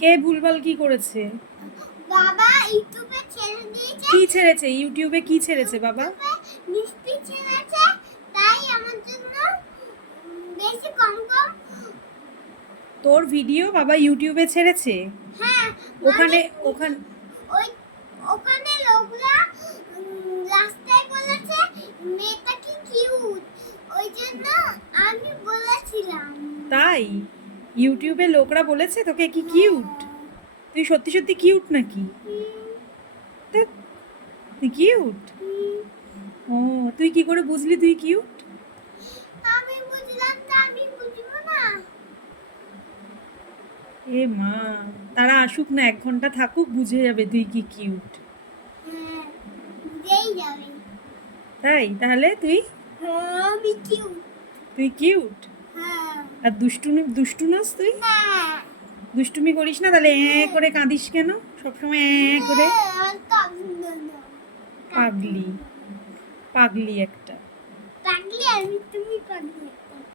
কে ভুলভাল কি করেছে? বাবা ইউটিউবে ছেড়ে দিয়েছে। কি ছেড়েছে? ইউটিউবে কি ছেড়েছে বাবা? মিষ্টি ছেড়েছে তাই আমার জন্য বেশি কম কম তোর ভিডিও বাবা ইউটিউবে ছেড়েছে? হ্যাঁ ওখানে ওখানে ওই ওখানে লোকরা রাস্তায় বলেছে মেয়েটা কি কিউট ওই জন্য আমি বলেছিলাম। তাই? ইউটিউবে লোকরা বলেছে তোকে কি কিউট তুই সত্যি সত্যি কিউট নাকি? তুই কিউট ও তুই কি করে বুঝলি তুই কিউট আমি বুঝলাম আমি বুঝব না। এ মা তারা আসুক না এক ঘণ্টা থাকুক বুঝে যাবে তুই কি কিউট হ্যাঁ তাই তাহলে তুই? হ্যাঁ আমি কিউট তুই কিউট আর দুষ্টু দুষ্টু নাস তুই? দুষ্টুমি করিস না তাহলে এ করে কাঁদিস কেন? সবসময় এ করে। পাগলি পাগলি। একটা। পাগলি আমি তুমি পাগলি।